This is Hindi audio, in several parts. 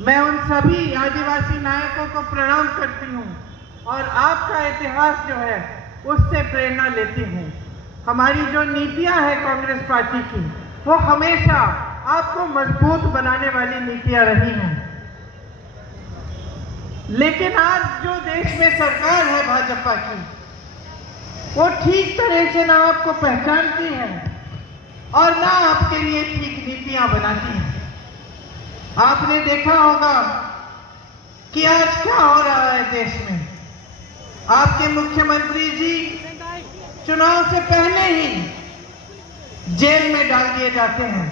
मैं उन सभी आदिवासी नायकों को प्रणाम करती हूँ और आपका इतिहास जो है उससे प्रेरणा लेती हूँ। हमारी जो नीतियाँ हैं कांग्रेस पार्टी की, वो हमेशा आपको मजबूत बनाने वाली नीतियाँ रही हैं। लेकिन आज जो देश में सरकार है भाजपा की, वो ठीक तरह से ना आपको पहचानती है और ना आपके लिए ठीक नीतियां बनाती है। आपने देखा होगा कि आज क्या हो रहा है देश में। आपके मुख्यमंत्री जी चुनाव से पहले ही जेल में डाल दिए जाते हैं।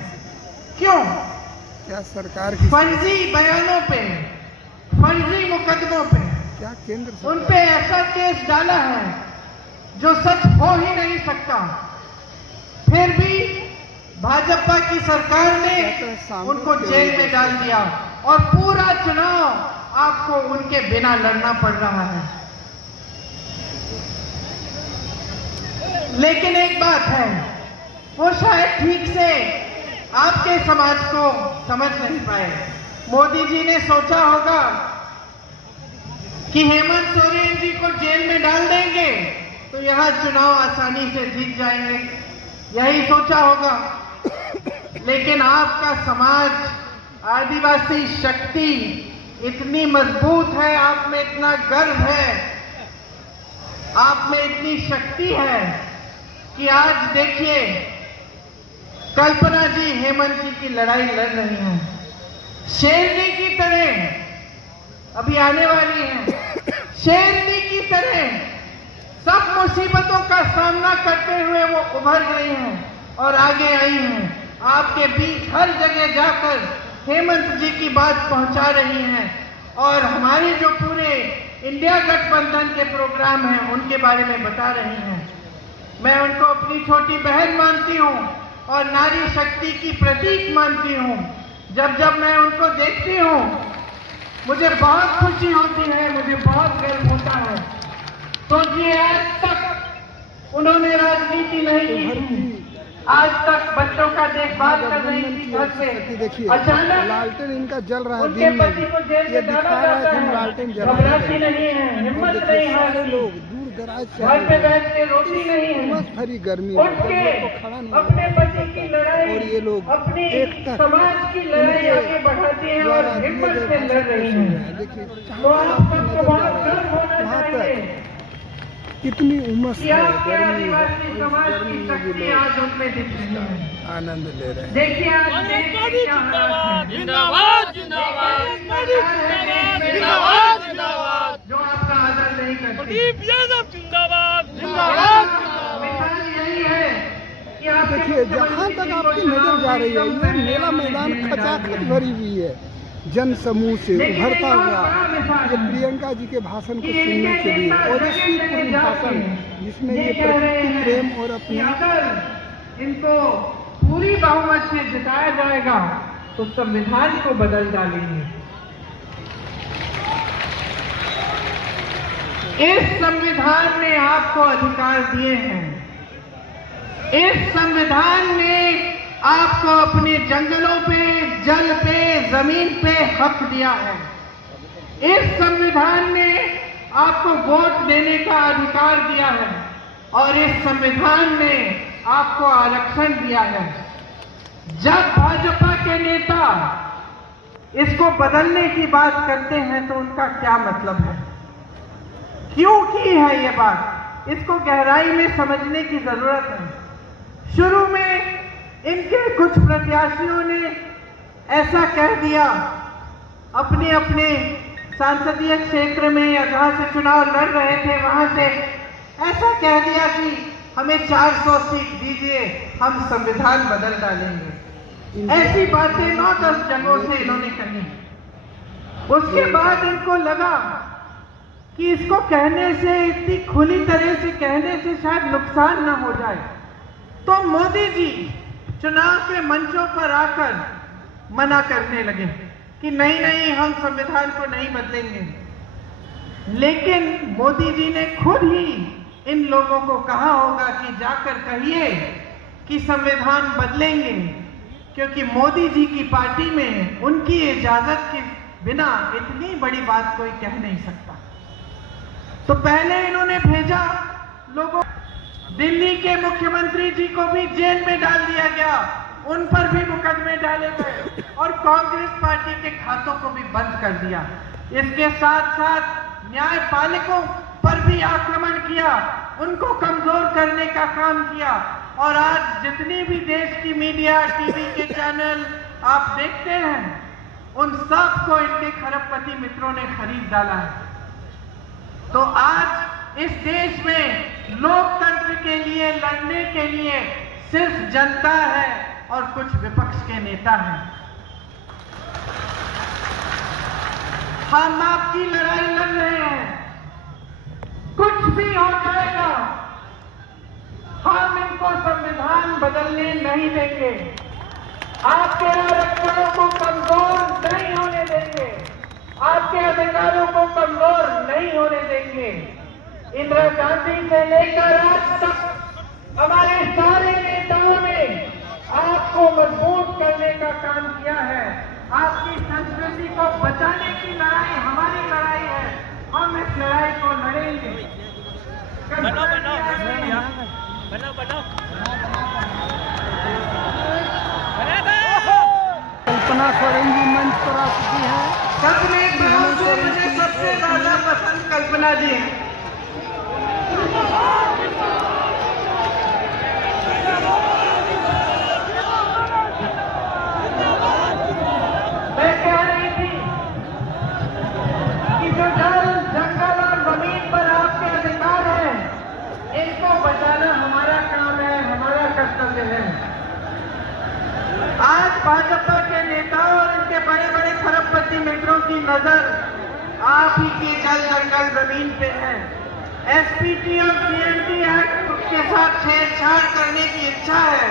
क्यों? क्या सरकार की फर्जी बयानों पे, फर्जी मुकदमों पे, क्या केंद्र उन पे ऐसा केस डाला है जो सच हो ही नहीं सकता। फिर भी भाजपा की सरकार ने उनको जेल में डाल दिया और पूरा चुनाव आपको उनके बिना लड़ना पड़ रहा है। लेकिन एक बात है, वो शायद ठीक से आपके समाज को समझ नहीं पाए। मोदी जी ने सोचा होगा कि हेमंत सोरेन जी को जेल में डाल देंगे तो यहां चुनाव आसानी से जीत जाएंगे, यही सोचा होगा। लेकिन आपका समाज, आदिवासी शक्ति इतनी मजबूत है, आप में इतना गर्व है, आप में इतनी शक्ति है कि आज देखिए कल्पना जी हेमंत जी की लड़ाई लड़ रही हैं, शेरनी की तरह अभी आने वाली हैं। शेरनी की तरह सब मुसीबतों का सामना करते हुए वो उभर गई हैं और आगे आई हैं। आपके बीच हर जगह जाकर हेमंत जी की बात पहुंचा रही हैं और हमारे जो पूरे इंडिया गठबंधन के प्रोग्राम हैं उनके बारे में बता रही हैं। मैं उनको अपनी छोटी बहन मानती हूं और नारी शक्ति की प्रतीक मानती हूं। जब जब मैं उनको देखती हूं मुझे बहुत खुशी होती है, मुझे बहुत गर्व होता है। तो जी आज तक उन्होंने राजनीति नहीं की, आज तक बच्चों का देखभाल कर रही थी घर से। देखिए अचानक लालटेन इनका जल रहा है, उनके दिन पति को जेल ये में दिखा डाला रहा है जाता कि है। लालटेन जला घबराती नहीं है, हिम्मत नहीं सारे है, लोग दूर दराज से घर पे बैठ के रोटी नहीं है, उमस भरी गर्मी उठ में जब के लोग को खड़ा नहीं अपने होना पति की लड़ाई, और ये लोग अपनी एकता समाज की लड़ाई आगे बढ़ाती है और हिम्मत से लड़ रही है। देखिए तो आप सबको बहुत गर्व होना चाहिए कितनी उमस कि है, आपके गर्मी है, आदिवासी उस समाज गर्मी की में भी शक्ति लोग आज उनमें दिख रही है, आनंद ले रहे हैं। देखिए आज देश में क्या हालत है। जिंदाबाद जिंदाबाद जिंदाबाद जिंदाबाद जो आपका आदर नहीं करती। प्रदीप यादव जिंदाबाद जिंदाबाद मिसाल यही है कि आप देखिए जहाँ तक आपकी नजर जा रही है ये मेला मैदान खचाखच भरी हुई है जन समूह से उभरता हुआ। ये प्रियंका जी के भाषण को सुनने के लिए और पूर्ण भाषण जिसमें ये प्रकृति प्रेम और अपनी अगर इनको पूरी बहुमत से जिताया जाएगा तो संविधान को बदल डालेंगे। इस संविधान ने आपको अधिकार दिए हैं, इस संविधान ने आपको अपने जंगलों पे, जल पे, जमीन पे हक दिया है। इस संविधान ने आपको वोट देने का अधिकार दिया है और इस संविधान ने आपको आरक्षण दिया है। जब भाजपा के नेता इसको बदलने की बात करते हैं तो उनका क्या मतलब है, क्यों की है ये बात, इसको गहराई में समझने की जरूरत है। शुरू में इनके कुछ प्रत्याशियों ने ऐसा कह दिया अपने अपने संसदीय क्षेत्र में या जहां से चुनाव लड़ रहे थे वहां से ऐसा कह दिया कि हमें 400 सीट दीजिए, हम संविधान बदल डालेंगे। ऐसी बातें 9-10 जगहों से इन्होंने कही। उसके बाद इनको लगा कि इसको कहने से, इतनी खुली तरह से कहने से शायद नुकसान ना हो जाए, तो मोदी जी चुनाव के मंचों पर आकर मना करने लगे कि नहीं नहीं हम संविधान को नहीं बदलेंगे। लेकिन मोदी जी ने खुद ही इन लोगों को कहा होगा कि जाकर कहिए कि संविधान बदलेंगे, क्योंकि मोदी जी की पार्टी में उनकी इजाजत के बिना इतनी बड़ी बात कोई कह नहीं सकता। तो पहले इन्होंने भेजा लोगों, दिल्ली के मुख्यमंत्री जी को भी जेल में डाल दिया गया, उन पर भी मुकदमे डाले गए और कांग्रेस पार्टी के खातों को भी बंद कर दिया। इसके साथ साथ न्यायपालिकों पर भी आक्रमण किया, उनको कमजोर करने का काम किया। और आज जितनी भी देश की मीडिया, टीवी के चैनल आप देखते हैं, उन सब को इनके खरबपति मित्रों ने खरीद डाला है। तो आज इस देश में लोकतंत्र के लिए लड़ने के लिए सिर्फ जनता है और कुछ विपक्ष के नेता हैं। हम आपकी लड़ाई लड़ रहे हैं, कुछ भी हो जाएगा, हम इनको संविधान बदलने नहीं देंगे, आपके आरक्षणों को कमजोर नहीं होने देंगे, आपके अधिकारों को कमजोर नहीं होने देंगे। इंदिरा गांधी से लेकर आज तक हमारे सारे नेताओं ने आपको मजबूत करने का काम किया है। आपकी संस्कृति को बचाने की लड़ाई हमारी लड़ाई है, हम इस लड़ाई को लड़ेंगे। कल्पना षडंगी मंच पर आ चुकी है। सच में मुझे सबसे ज्यादा पसंद कल्पना जी है। मैं कह रही थी कि जो जंगल और जमीन पर आपके अधिकार हैं, इनको बचाना हमारा काम है, हमारा कर्तव्य है। आज भाजपा के नेताओं और इनके बड़े बड़े खरबपति मित्रों की नजर आप ही के जल जंगल जमीन पे है। एसपीटी और सीएनटी एक्ट के साथ छेड़छाड़ करने की इच्छा है।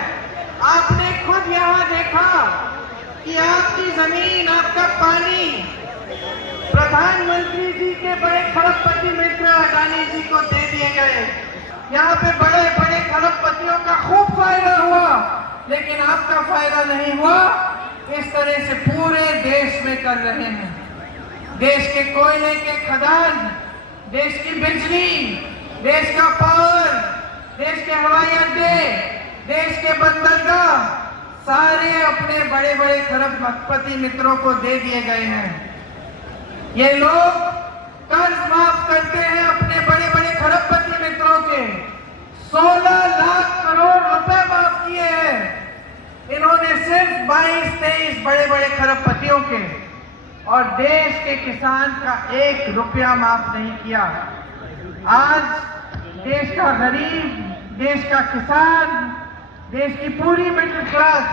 आपने खुद यहाँ देखा कि आपकी जमीन, आपका पानी प्रधानमंत्री जी के बड़े खरबपति मित्र अडानी जी को दे दिए गए। यहाँ पे बड़े बड़े खरबपतियों का खूब फायदा हुआ, लेकिन आपका फायदा नहीं हुआ। इस तरह से पूरे देश में कर रहे हैं। देश के कोयले के खदान, देश की बिजली, देश का पावर, देश के हवाई अड्डे, देश के बंदरगाह, सारे अपने बड़े बड़े खरबपति मित्रों को दे दिए गए हैं। ये लोग कर्ज माफ करते हैं अपने बड़े बड़े खरबपति मित्रों के। 16 लाख करोड़ रुपए माफ किए हैं इन्होंने सिर्फ 22-23 बड़े बड़े खरबपतियों के, और देश के किसान का 1 रुपया माफ नहीं किया। आज देश का गरीब, देश का किसान, देश की पूरी मिडिल क्लास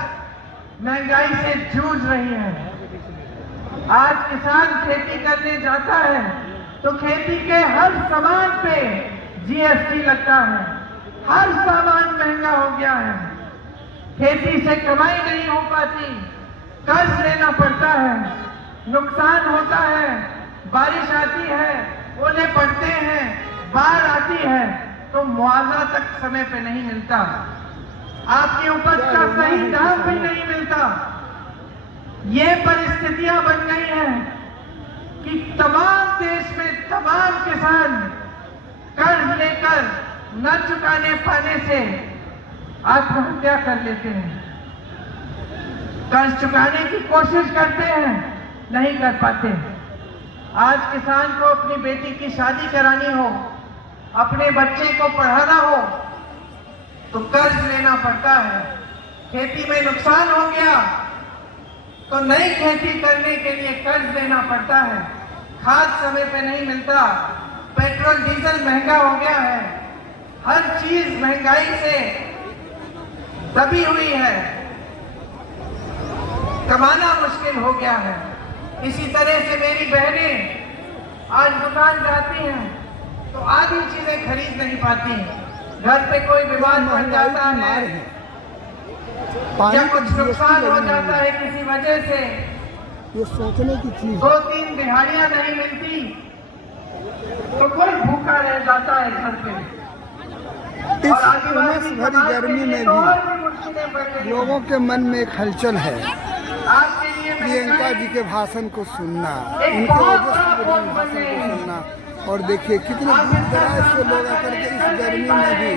महंगाई से जूझ रही है। आज किसान खेती करने जाता है तो खेती के हर सामान पे जीएसटी लगता है, हर सामान महंगा हो गया है। खेती से कमाई नहीं हो पाती, कर्ज लेना पड़ता है, नुकसान होता है, बारिश आती है, ओले पड़ते हैं, बाढ़ आती है तो मुआवजा तक समय पे नहीं मिलता, आपकी उपज का सही दाम भी नहीं मिलता। ये परिस्थितियां बन गई हैं कि तमाम देश में तमाम किसान कर्ज लेकर न चुकाने पाने से आत्महत्या कर लेते हैं। कर्ज चुकाने की कोशिश करते हैं, नहीं कर पाते। आज किसान को अपनी बेटी की शादी करानी हो, अपने बच्चे को पढ़ाना हो तो कर्ज लेना पड़ता है। खेती में नुकसान हो गया तो नई खेती करने के लिए कर्ज लेना पड़ता है। खाद समय पे नहीं मिलता, पेट्रोल डीजल महंगा हो गया है, हर चीज महंगाई से दबी हुई है, कमाना मुश्किल हो गया है। इसी तरह से मेरी बहनें आज दुकान जाती हैं तो आधी चीजें खरीद नहीं पाती। घर पे कोई विवाद बन जाता है या कुछ नुकसान हो जाता है किसी वजह से, ये सोचने की चीज। 2-3 दिहाड़ियां नहीं मिलती तो कोई भूखा रह जाता है घर पे। इस उमस भरी गर्मी में भी लोगों के मन में एक हलचल है। आपके लिए प्रियंका जी के भाषण को सुनना, एक उनके बहुत बड़ा ओजस्वी फोर्स बन भाषण गए को हैं। सुनना। और देखिए कितने दूर दराज से लोग आकर के इस गर्मी में भी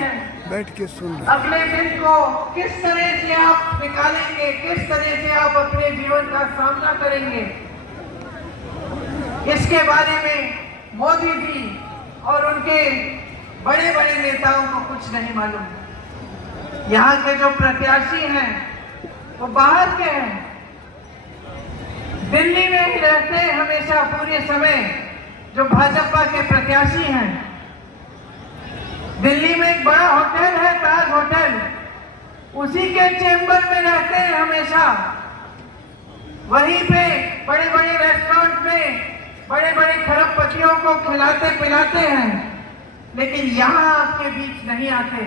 बैठ के सुन रहे हैं। अगले दिन को किस तरह से आप निकालेंगे, किस तरह से आप अपने जीवन का सामना करेंगे, इसके बारे में मोदी जी और उनके बड़े बड़े नेताओं को कुछ नहीं मालूम। यहाँ के जो प्रत्याशी हैं वो बाहर के हैं, दिल्ली में ही रहते हैं हमेशा पूरे समय। जो भाजपा के प्रत्याशी हैं, दिल्ली में एक बड़ा होटल है ताज होटल, उसी के चेंबर में रहते हैं हमेशा। वहीं पे बड़े बड़े रेस्टोरेंट में बड़े बड़े खरबपतियों को खिलाते पिलाते हैं, लेकिन यहाँ आपके बीच नहीं आते।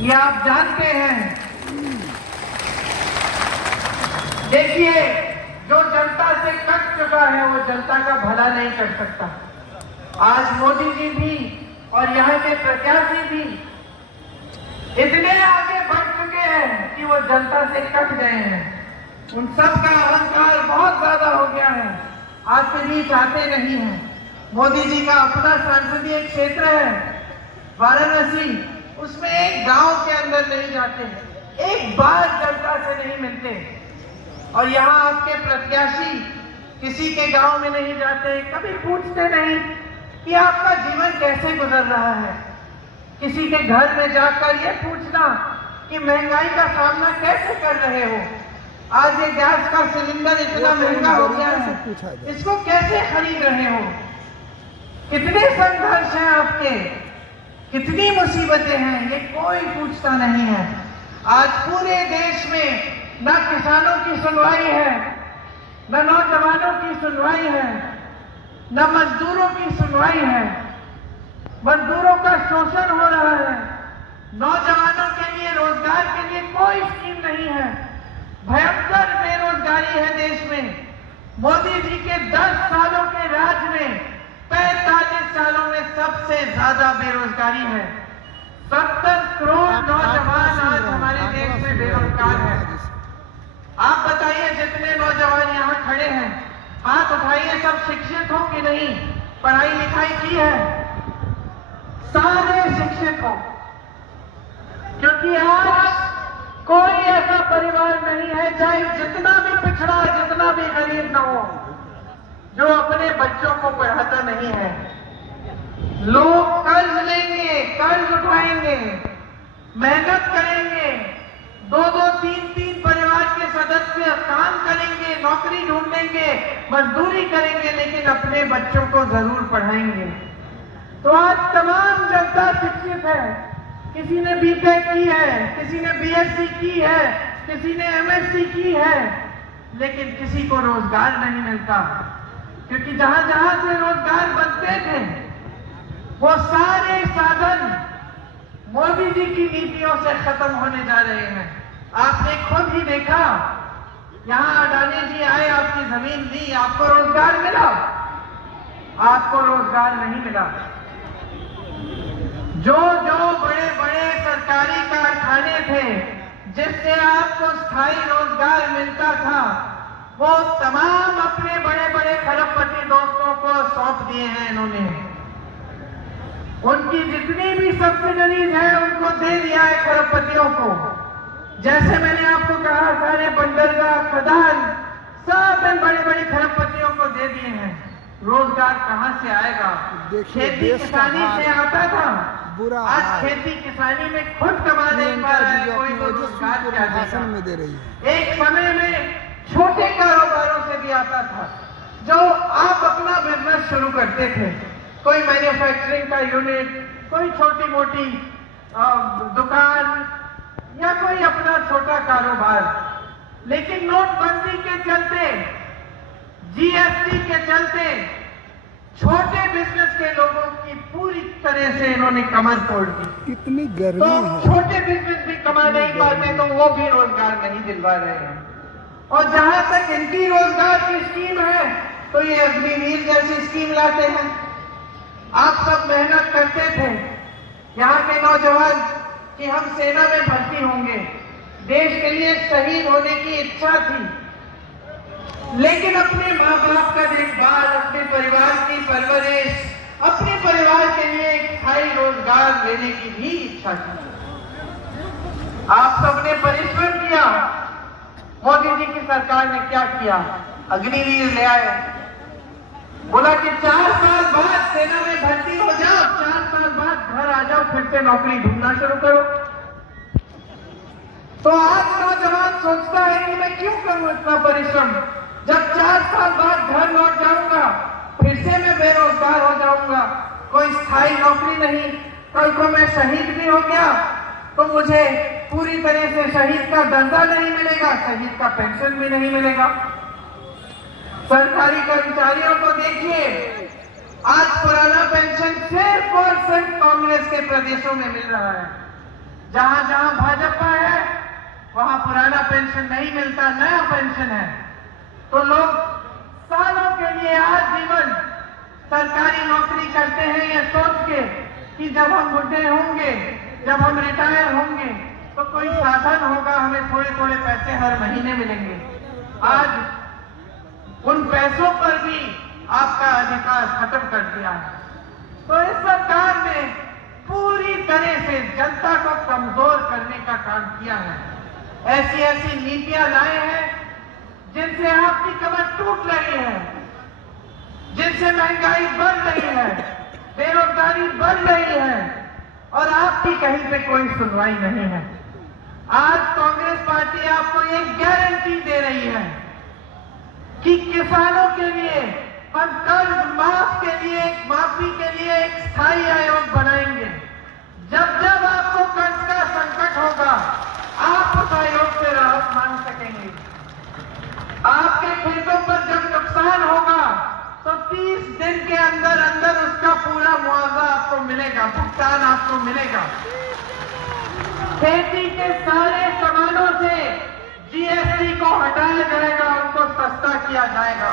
ये आप जानते हैं। देखिए, जो जनता से कट चुका है वो जनता का भला नहीं कर सकता। आज मोदी जी भी और यहाँ के प्रत्याशी भी इतने आगे बढ़ चुके हैं कि वो जनता से कट गए हैं। उन सब का अहंकार बहुत ज्यादा हो गया है, आपके बीच आते नहीं हैं। मोदी जी का अपना संसदीय क्षेत्र है वाराणसी, उसमें एक गांव के अंदर नहीं जाते, एक बार जनता से नहीं मिलते। और यहाँ आपके प्रत्याशी किसी के गांव में नहीं जाते, कभी पूछते नहीं कि आपका जीवन कैसे गुजर रहा है। किसी के घर में जाकर ये पूछना कि महंगाई का सामना कैसे कर रहे हो, आज ये गैस का सिलेंडर इतना महंगा हो गया है, इसको कैसे खरीद रहे हो, कितने संघर्ष हैं आपके, कितनी मुसीबतें हैं, ये कोई पूछता नहीं है। आज पूरे देश में न किसानों की सुनवाई है, न नौजवानों की सुनवाई है, न मजदूरों की सुनवाई है। मजदूरों का शोषण हो रहा है, नौजवानों के लिए रोजगार के लिए कोई स्कीम नहीं है, भयंकर बेरोजगारी है देश में। मोदी जी के 10 सालों के राज में 45 सालों में सबसे ज्यादा बेरोजगारी है। 70 करोड़ नौजवान आज हमारे देश में बेरोजगार है। आप बताइए, जितने नौजवान यहाँ खड़े हैं, हाथ उठाइए, सब शिक्षित हो कि नहीं, पढ़ाई लिखाई की है? सारे शिक्षित हो, क्योंकि आज कोई ऐसा परिवार नहीं है, चाहे जितना भी पिछड़ा, जितना भी गरीब न हो, जो अपने बच्चों को पढ़ाता नहीं है। लोग कर्ज लेंगे, कर्ज उठाएंगे, मेहनत करेंगे, 2-2, 3-3 परिवार के सदस्य काम करेंगे, नौकरी ढूंढेंगे, मजदूरी करेंगे, लेकिन अपने बच्चों को जरूर पढ़ाएंगे। तो आज तमाम जनता शिक्षित है, किसी ने बीटेक की है, किसी ने बीएससी की है, किसी ने एमएससी की है, लेकिन किसी को रोजगार नहीं मिलता, क्योंकि जहां जहां से रोजगार बनते थे वो सारे साधन मोदी जी की नीतियों से खत्म होने जा रहे हैं। आपने खुद ही देखा, यहां अडानी जी आए, आपकी जमीन ली, आपको रोजगार मिला? आपको रोजगार नहीं मिला। जो बड़े बड़े सरकारी कारखाने थे जिससे आपको स्थायी रोजगार मिलता था, वो तमाम अपने बड़े बड़े खरबपति दोस्तों को सौंप दिए हैं इन्होंने। उनकी जितनी भी सब्सिडीज है उनको दे दिया है खरबपतियों को। जैसे मैंने आपको कहा, सारे बंदरगाह, खदान सब इन बड़े बड़े खरबपतियों को दे दिए हैं। रोजगार कहां से आएगा? खेती किसानी से आता था, आज खेती किसानी में खुद कमा नहीं पा रहा है कोई, तो रोजगार क्या देगा? एक समय में छोटे कारोबारों से भी आता था, जो आप अपना बिजनेस शुरू करते थे, कोई मैन्युफैक्चरिंग का यूनिट, कोई छोटी मोटी दुकान या कोई अपना छोटा कारोबार। लेकिन नोटबंदी के चलते, जीएसटी के चलते छोटे बिजनेस के लोगों की पूरी तरह से इन्होंने कमर तोड़ दी। कितनी गर्मी तो है, छोटे बिजनेस भी कमा नहीं पाते, तो वो भी रोजगार नहीं दिलवा रहे हैं। और जहां तक इनकी रोजगार की स्कीम है, तो ये अग्निवीर जैसी स्कीम लाते हैं। आप सब मेहनत करते थे, यहाँ के नौजवान, कि हम सेना में भर्ती होंगे, देश के लिए शहीद होने की इच्छा थी, लेकिन अपने माँ बाप का देखभाल, अपने परिवार की परवरिश, अपने परिवार के लिए एक स्थायी रोजगार लेने की भी इच्छा की। आप सबने परिश्रम किया। मोदी जी की सरकार ने क्या किया? अग्निवीर ले आए, बोला कि 4 साल बाद सेना में भर्ती हो जाओ, 4 साल बाद घर आ जाओ, फिर से नौकरी ढूंढना शुरू करो। तो आज नौजवान सोचता है कि मैं क्यों करूं इतना परिश्रम, जब 4 साल बाद घर लौट जाऊंगा फिर से मैं बेरोजगार हो जाऊंगा, कोई स्थायी नौकरी नहीं, कल को मैं शहीद भी हो गया तो मुझे पूरी तरह से शहीद का दर्जा नहीं मिलेगा, शहीद का पेंशन भी नहीं मिलेगा। सरकारी कर्मचारियों को देखिए, आज पुराना पेंशन सिर्फ और सिर्फ कांग्रेस के प्रदेशों में मिल रहा है। जहां जहां भाजपा है वहां पुराना पेंशन नहीं मिलता, नया पेंशन है। तो लोग सालों के लिए आजीवन सरकारी नौकरी करते हैं ये सोच के कि जब हम बुढ़े होंगे, जब हम रिटायर होंगे तो कोई साधन होगा, हमें थोड़े थोड़े पैसे हर महीने मिलेंगे। आज उन पैसों पर भी आपका अधिकार खत्म कर दिया है। तो इस सरकार ने पूरी तरह से जनता को कमजोर करने का काम किया है। ऐसी ऐसी नीतियां लाए हैं जिनसे आपकी कमर टूट रही है, जिनसे महंगाई बढ़ रही है, बेरोजगारी बढ़ रही है और आपकी कहीं पे कोई सुनवाई नहीं है। आज कांग्रेस पार्टी आपको ये गारंटी दे रही है कि किसानों के लिए हम कर्ज माफी के लिए एक स्थायी आयोग बनाएंगे। जब जब आपको कर्ज का संकट होगा आप उस आयोग से राहत मांग सकेंगे। आपके खेतों पर जब नुकसान होगा तो 30 दिन के अंदर अंदर उसका पूरा मुआवजा आपको मिलेगा, भुगतान आपको मिलेगा। खेती के सारे सामानों से जीएसटी को हटाया जाएगा, उनको सस्ता किया जाएगा।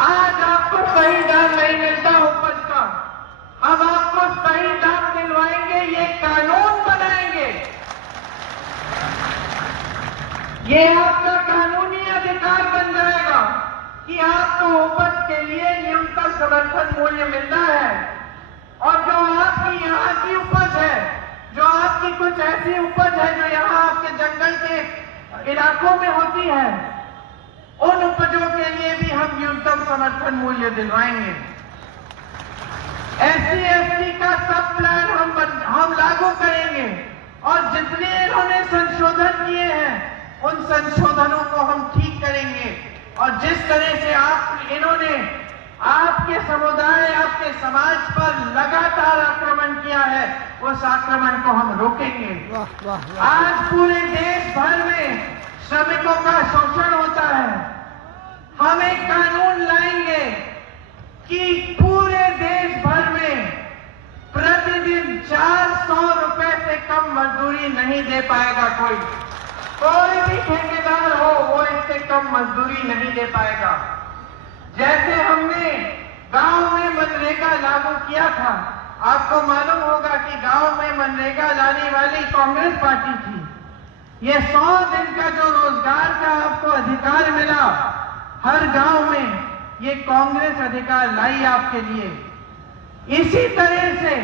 आज आपको सही दाम नहीं मिलता उपज का, अब आपको सही दाम दिलवाएंगे, ये कानून बनाएंगे। ये आपका कानूनी अधिकार बन जाएगा कि आपको उपज के लिए न्यूनतम समर्थन मूल्य मिलता है। और जो आपकी यहाँ की उपज है, जो आपकी कुछ ऐसी उपज है जो यहाँ आपके जंगल के इलाकों में होती है, उन उपजों के लिए भी हम न्यूनतम समर्थन मूल्य दिलवाएंगे। SC/ST का सब प्लान हम लागू करेंगे और जितने इन्होंने संशोधन किए हैं उन संशोधनों को हम ठीक करेंगे। और जिस तरह से इन्होंने आपके समुदाय, आपके समाज पर लगातार आक्रमण किया है, उस आक्रमण को हम रोकेंगे। आज पूरे देश भर में श्रमिकों का शोषण होता है, हम एक कानून लाएंगे कि पूरे देश भर में प्रतिदिन 400 रुपए से कम मजदूरी नहीं दे पाएगा कोई भी ठेकेदार हो, वो इससे कम मजदूरी नहीं दे पाएगा। जैसे हमने गांव में मनरेगा लागू किया था, आपको मालूम होगा कि गांव में मनरेगा लाने वाली कांग्रेस पार्टी थी। ये 100 दिन का जो रोजगार का आपको अधिकार मिला हर गांव में, ये कांग्रेस अधिकार लाई आपके लिए। इसी तरह से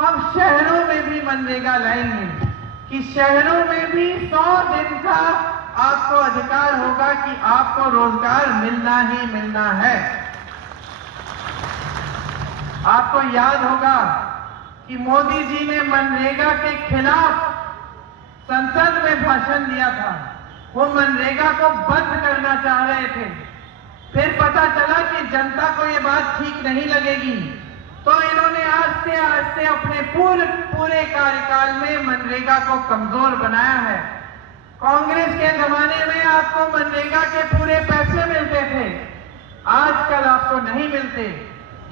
हम शहरों में भी मनरेगा लाएंगे कि शहरों में भी 100 दिन का आपको अधिकार होगा कि आपको रोजगार मिलना ही मिलना है। आपको याद होगा कि मोदी जी ने मनरेगा के खिलाफ संसद में भाषण दिया था। वो मनरेगा को बंद करना चाह रहे थे। फिर पता चला कि जनता को ये बात ठीक नहीं लगेगी, तो इन्होंने आस्ते आस्ते अपने पूरे कार्यकाल में मनरेगा को कमजोर बनाया है। कांग्रेस के जमाने में आपको मनरेगा के पूरे पैसे मिलते थे, आजकल आपको नहीं मिलते,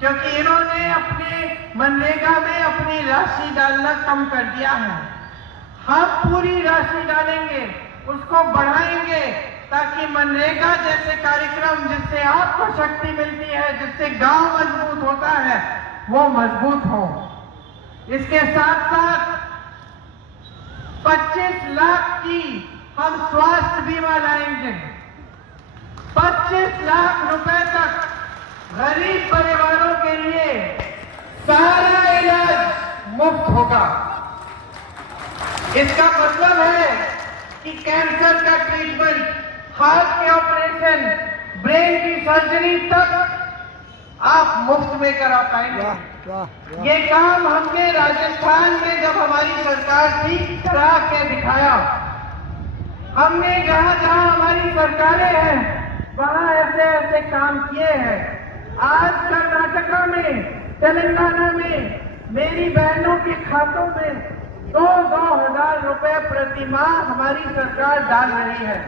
क्योंकि इन्होंने अपने मनरेगा में अपनी राशि डालना कम कर दिया है। हम पूरी राशि डालेंगे, उसको बढ़ाएंगे, ताकि मनरेगा जैसे कार्यक्रम जिससे आपको शक्ति मिलती है, जिससे गांव मजबूत होता है, वो मजबूत हो। इसके साथ साथ 25 लाख की हम स्वास्थ्य बीमा लाएंगे। 25 लाख रुपए तक गरीब परिवारों के लिए सारा इलाज मुफ्त होगा। इसका मतलब है कि कैंसर का ट्रीटमेंट, हार्ट के ऑपरेशन, ब्रेन की सर्जरी तक आप मुफ्त में करा पाएंगे। ये काम हमने राजस्थान में जब हमारी सरकार थी करा के दिखाया। हमने जहां जहां हमारी सरकारें हैं वहां ऐसे ऐसे काम किए हैं। आज कर्नाटका में, तेलंगाना में मेरी बहनों के खातों में 2-2 हजार रुपए प्रति माह हमारी सरकार डाल रही है।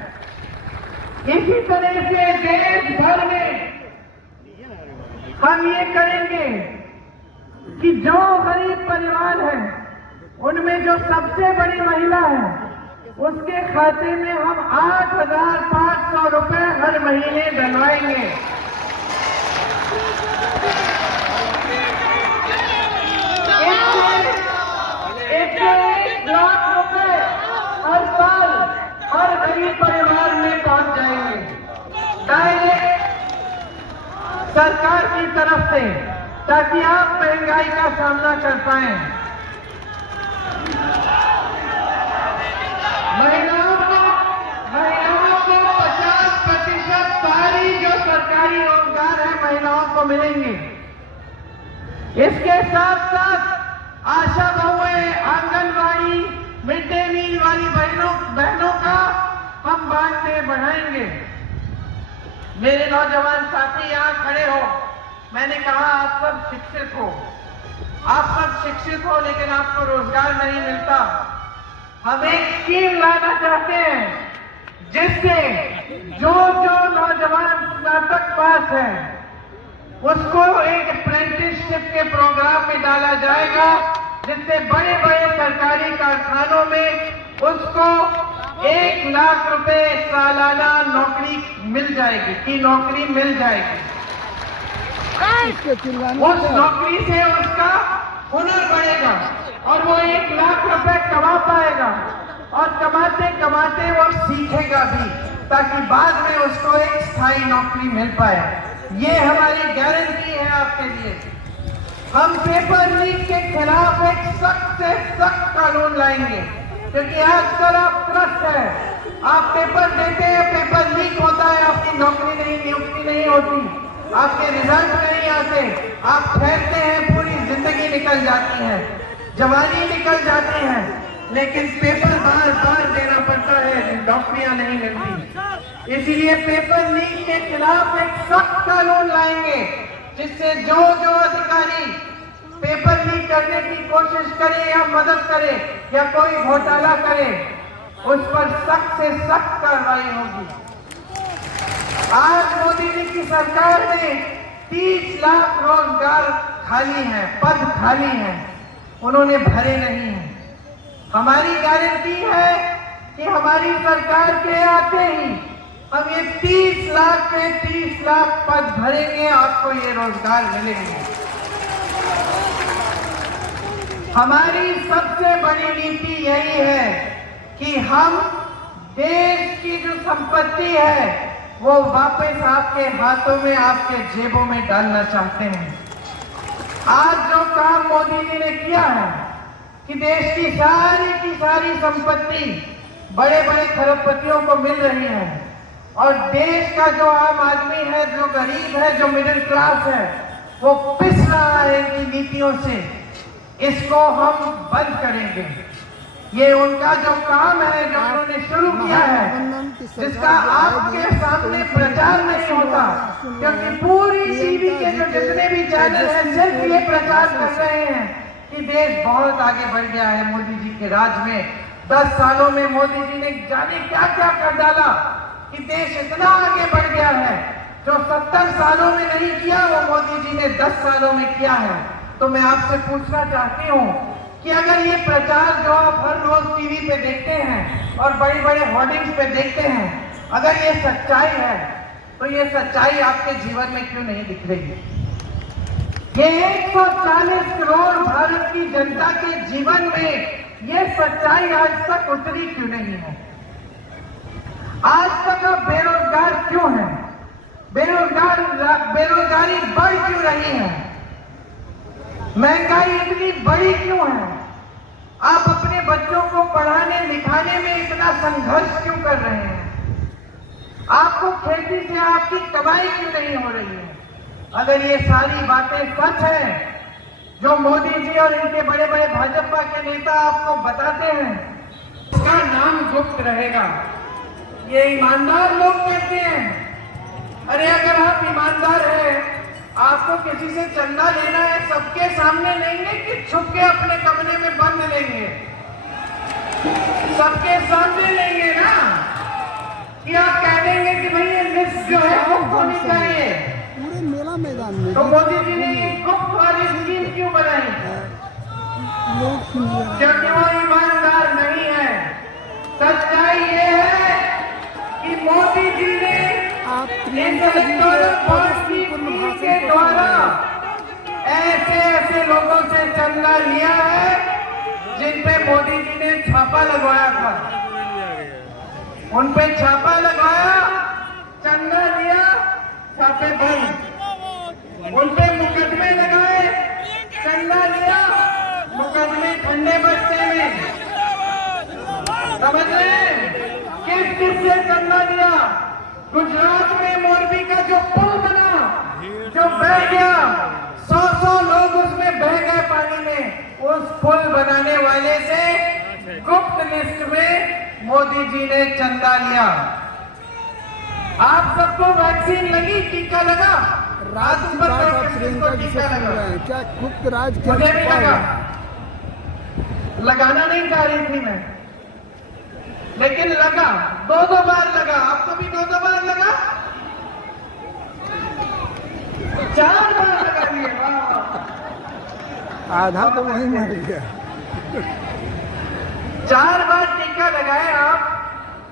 इसी तरह से देश भर में हम ये करेंगे कि जो गरीब परिवार है उनमें जो सबसे बड़ी महिला है उसके खाते में हम 8,500 रुपए हर महीने डलवाएंगे। इससे 1 लाख रुपए हर साल हर गरीब परिवार में पहुंच जाएंगे डायरेक्ट सरकार की तरफ से, ताकि आप महंगाई का सामना कर पाएं। महिलाओं को 50% सारी जो सरकारी रोजगार है महिलाओं को मिलेंगे। इसके साथ साथ आशा बहुएं, आंगनबाड़ी, मिड डे मील वाली बहनों का हम मानदेय बढ़ाएंगे। मेरे नौजवान साथी यहाँ खड़े हो, मैंने कहा आप सब शिक्षित हो, लेकिन आपको रोजगार नहीं मिलता। हम एक स्कीम लाना चाहते हैं जिससे जो नौजवान स्नातक पास है उसको एक अप्रेंटिसशिप के प्रोग्राम में डाला जाएगा, जिससे बड़े बड़े सरकारी कारखानों में उसको 1 लाख रुपए सालाना नौकरी मिल जाएगी। उस नौकरी से उसका हुनर बढ़ेगा और वो 1 लाख रुपए कमा पाएगा और कमाते कमाते वो सीखेगा भी, ताकि बाद में उसको एक स्थायी नौकरी मिल पाए। ये हमारी गारंटी है आपके लिए। हम पेपर लीक के खिलाफ एक सख्त से सख्त कानून लाएंगे, क्योंकि आजकल आप त्रस्त है, आप पेपर देते हैं, पेपर लीक होता है, आपकी नियुक्ति नहीं होती, आपके रिजल्ट नहीं आते, आप ठहरते हैं, पूरी जिंदगी निकल जाती है, जवानी निकल जाती है, लेकिन पेपर बार बार देना पड़ता है, नौकरियां नहीं मिलती। इसीलिए पेपर लीक के खिलाफ एक सख्त कानून लाएंगे, जिससे जो अधिकारी पेपर लीक करने की कोशिश करे या मदद करे या कोई घोटाला करे, उस पर सख्त से सख्त कार्रवाई होगी। आज मोदी जी की सरकार में 30 लाख रोजगार खाली हैं, पद खाली हैं, उन्होंने भरे नहीं हैं। हमारी गारंटी है कि हमारी सरकार के आते ही हम ये 30 लाख के 30 लाख पद भरेंगे, आपको ये रोजगार मिलेंगे। हमारी सबसे बड़ी नीति यही है कि हम देश की जो संपत्ति है वो वापस आपके हाथों में, आपके जेबों में डालना चाहते हैं। आज जो काम मोदी जी ने किया है कि देश की सारी संपत्ति बड़े बड़े खरबपतियों को मिल रही है और देश का जो आम आदमी है, जो गरीब है, जो मिडिल क्लास है, वो पिस रहा है इनकी नीतियों से। इसको हम बंद करेंगे। ये उनका जो काम है, जो उन्होंने शुरू किया है, जिसका आपके सामने प्रचार नहीं होता, क्योंकि पूरी टीवी के जो जितने भी चैनल हैं सिर्फ ये प्रचार कर रहे हैं कि देश बहुत आगे बढ़ गया है मोदी जी के राज में। 10 सालों में मोदी जी ने जाने क्या क्या कर डाला कि देश इतना आगे बढ़ गया है। जो 70 सालों में नहीं किया वो मोदी जी ने 10 सालों में किया है। तो मैं आपसे पूछना चाहती हूँ कि अगर ये प्रचार जो आप हर रोज टीवी पे देखते हैं और बड़े बड़े होर्डिंग्स पे देखते हैं, अगर ये सच्चाई है तो ये सच्चाई आपके जीवन में क्यों नहीं दिख रही? ये 140 करोड़ भारत की जनता के जीवन में ये सच्चाई आज तक उतरी क्यों नहीं है? आज तक आप बेरोजगार क्यों हैं? बेरोजगारी बढ़ क्यों रही है? महंगाई इतनी बड़ी क्यों है? आप अपने बच्चों को पढ़ाने लिखाने में इतना संघर्ष क्यों कर रहे हैं? आपको खेती से आपकी कमाई क्यों नहीं हो रही है? अगर ये सारी बातें सच हैं जो मोदी जी और इनके बड़े बड़े भाजपा के नेता आपको बताते हैं, उसका नाम गुप्त रहेगा। ये ईमानदार लोग कहते हैं, अरे अगर आप ईमानदार हैं, आपको किसी से चंदा लेना है, सबके सामने लेंगे कि छुप के अपने कमरे में बंद लेंगे? सबके सामने लेंगे ना, कि आप कह देंगे कि भाई ये लिस्ट जो है वो होनी चाहिए। पूरे मेला मैदान में तो मोदी जी ने ये गुप्त वाली स्कीम क्यों बनाई? लोग सुन रहे हैं। क्योंकि वो ईमानदार नहीं है। सच्चाई ये है कि मोदी जी ने आप इस प्रियंका जी इलेक्टोरल बॉन्ड की स्कीम के द्वारा ऐसे ऐसे लोगों से चंदा लिया है जिन पे मोदी जी ने छापा लगवाया था। उन पे छापा लगवाया, चंदा लिया, छापे बंद। उन पे मुकदमे लगाए, चंदा लिया, मुकदमे ठंडे बस्ते में। समझ रहे हैं? किस किस से चंदा लिया? गुजरात में मोरबी का जो पुल बना, जो बह गया, 100 लोग उसमें बह गए पानी में, उस पुल बनाने वाले से गुप्त लिस्ट में मोदी जी ने चंदा लिया। आप सबको वैक्सीन लगी, टीका लगा? राज की बात आप प्रियंका जी से सुन रहे हैं। क्या गुप्त राज क्या मुझे भी छुपा लगा, है? लगाना नहीं चाह रही थी मैं, लेकिन लगा, 2 बार लगा। आपको भी 2 बार लगा? 4 बार लगा दिए। आधा तो वहीं मर गया। 4 बार टीका लगाए आप।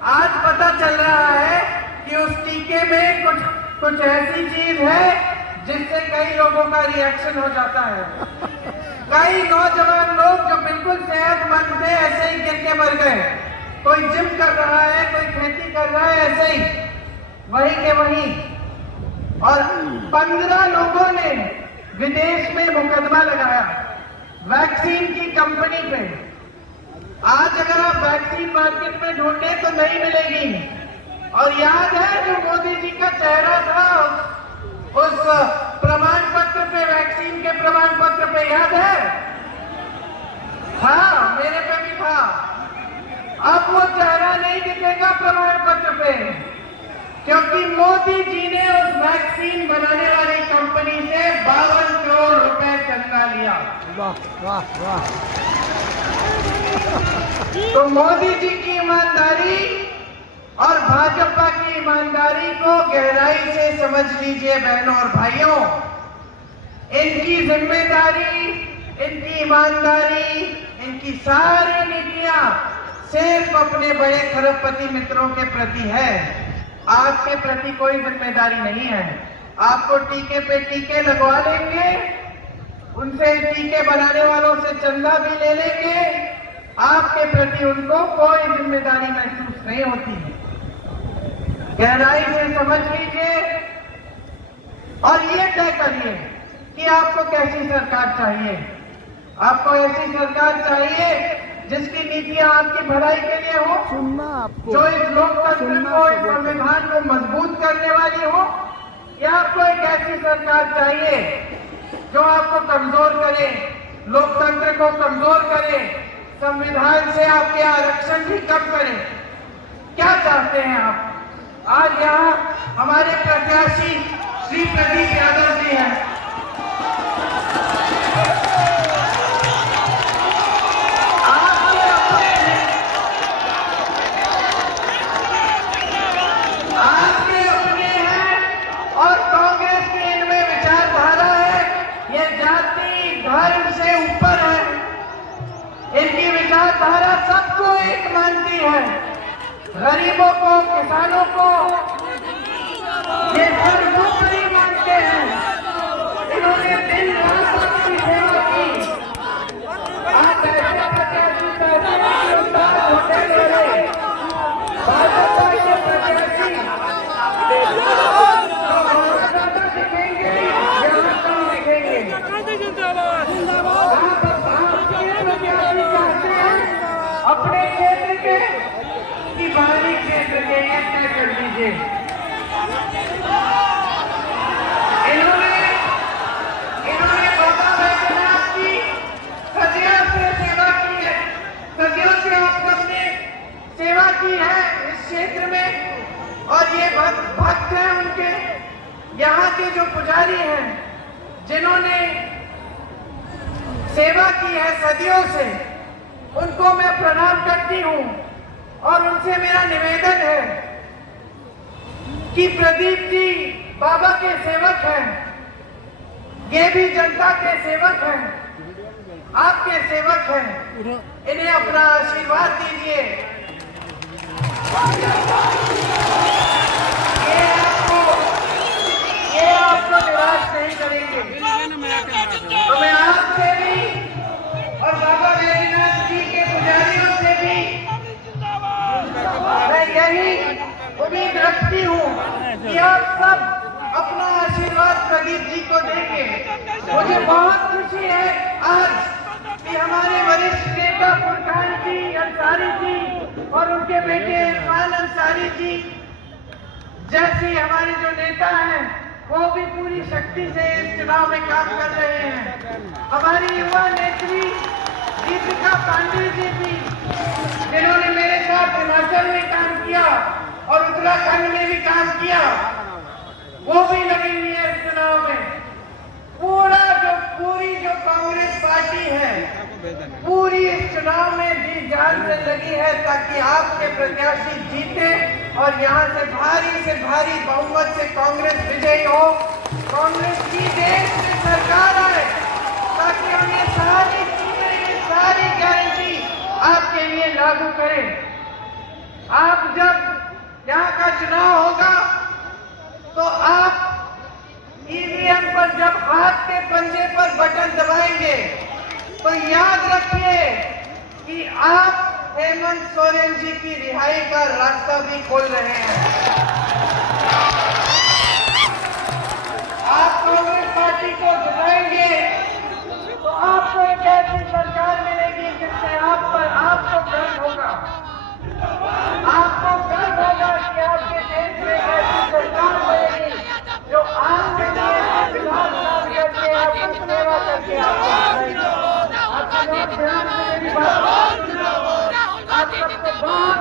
आज पता चल रहा है कि उस टीके में कुछ ऐसी चीज है जिससे कई लोगों का रिएक्शन हो जाता है। कई नौजवान लोग जो बिल्कुल सेहतमंद थे ऐसे ही गिर के मर गए। कोई जिम कर रहा है, कोई खेती कर रहा है, ऐसे ही वही के वही। और 15 लोगों ने विदेश में मुकदमा लगाया वैक्सीन की कंपनी पे। आज अगर आप वैक्सीन मार्केट में ढूंढे तो नहीं मिलेगी। और याद है जो मोदी जी का चेहरा था उस प्रमाण पत्र पे, वैक्सीन के प्रमाण पत्र पे, याद है? हाँ, मेरे पे भी था। अब वो चेहरा नहीं दिखेगा प्रमाण पत्र पे, क्योंकि मोदी जी ने उस वैक्सीन बनाने वाली कंपनी से 52 करोड़ रुपए चंदा लिया। वाह वाह वाह। तो मोदी जी की ईमानदारी और भाजपा की ईमानदारी को गहराई से समझ लीजिए बहनों और भाइयों। इनकी जिम्मेदारी, इनकी ईमानदारी, इनकी सारी नीतियां सिर्फ अपने बड़े खरबपति मित्रों के प्रति है। आपके प्रति कोई जिम्मेदारी नहीं है। आपको टीके पे टीके लगवा लेंगे, उनसे टीके बनाने वालों से चंदा भी ले लेंगे, आपके प्रति उनको कोई जिम्मेदारी महसूस नहीं होती है। गहराई से समझ लीजिए और ये तय करिए कि आपको कैसी सरकार चाहिए। आपको ऐसी सरकार चाहिए जिसकी नीतियां आपकी भलाई के लिए हो, सुनना आपको, जो इस लोकतंत्र को, इस संविधान को मजबूत करने वाली हो, या आपको एक ऐसी सरकार चाहिए जो आपको कमजोर करे, लोकतंत्र को कमजोर करे, संविधान से आपके आरक्षण भी कम करे? क्या चाहते हैं आप? आज यहाँ हमारे प्रत्याशी श्री प्रदीप यादव जी हैं। आपके अपने हैं और कांग्रेस की इनमें विचारधारा है, ये जाति धर्म से ऊपर है। इनकी विचारधारा सबको एक मानती है, गरीबों को, किसानों को ये सर्वोपरि मानते हैं। इन्होंने दिन रात सबकी सेवा की। आज ऐसे प्रत्याशी होते रहे, भाजपा के प्रत्याशी यहाँ के जो पुजारी हैं, जिन्होंने सेवा की है सदियों से, उनको मैं प्रणाम करती हूँ और उनसे मेरा निवेदन है कि प्रदीप जी बाबा के सेवक हैं, ये भी जनता के सेवक हैं, आपके सेवक हैं, इन्हें अपना आशीर्वाद दीजिए। ये आपको निराश नहीं करेंगे। तो मैं आपसे भी और बाबा वैद्यनाथ जी के पुजारियों से भी मैं यही उम्मीद रखती हूँ कि आप सब अपना आशीर्वाद प्रदीप जी को देंगे। मुझे बहुत खुशी है आज कि हमारे वरिष्ठ नेता फुरकान जी अंसारी जी और उनके बेटे इरफान अंसारी जी जैसे हमारे जो नेता हैं वो भी पूरी शक्ति से इस चुनाव में काम कर रहे हैं। हमारी युवा नेत्री दीपिका पांडे जी भी, जिन्होंने मेरे साथ हिमाचल में काम किया और उत्तराखंड में भी काम किया, वो भी लगी हुई है इस चुनाव में। पूरी जो कांग्रेस पार्टी है पूरी इस चुनाव में जी जान से लगी है ताकि आपके प्रत्याशी जीते और यहाँ से भारी बहुमत से कांग्रेस विजयी हो, कांग्रेस की देश में सरकार आए ताकि हम ये सारी चीजें, ये सारी गारंटी आपके लिए लागू करें। आप जब यहाँ का चुनाव होगा तो आप ईवीएम पर जब हाथ के पंजे पर बटन दबाएंगे तो याद रखिए कि आप हेमंत सोरेन जी की रिहाई का रास्ता भी खोल रहे हैं। आप कांग्रेस पार्टी को जिताएंगे तो आपको एक ऐसी सरकार मिलेगी जिससे आपको गर्व होगा। आपको गर्व होगा कि आपके देश में ऐसी सरकार बनेगी जो आपके लिए विकास काम करके आपकी सेवा करके आप सबको बहुत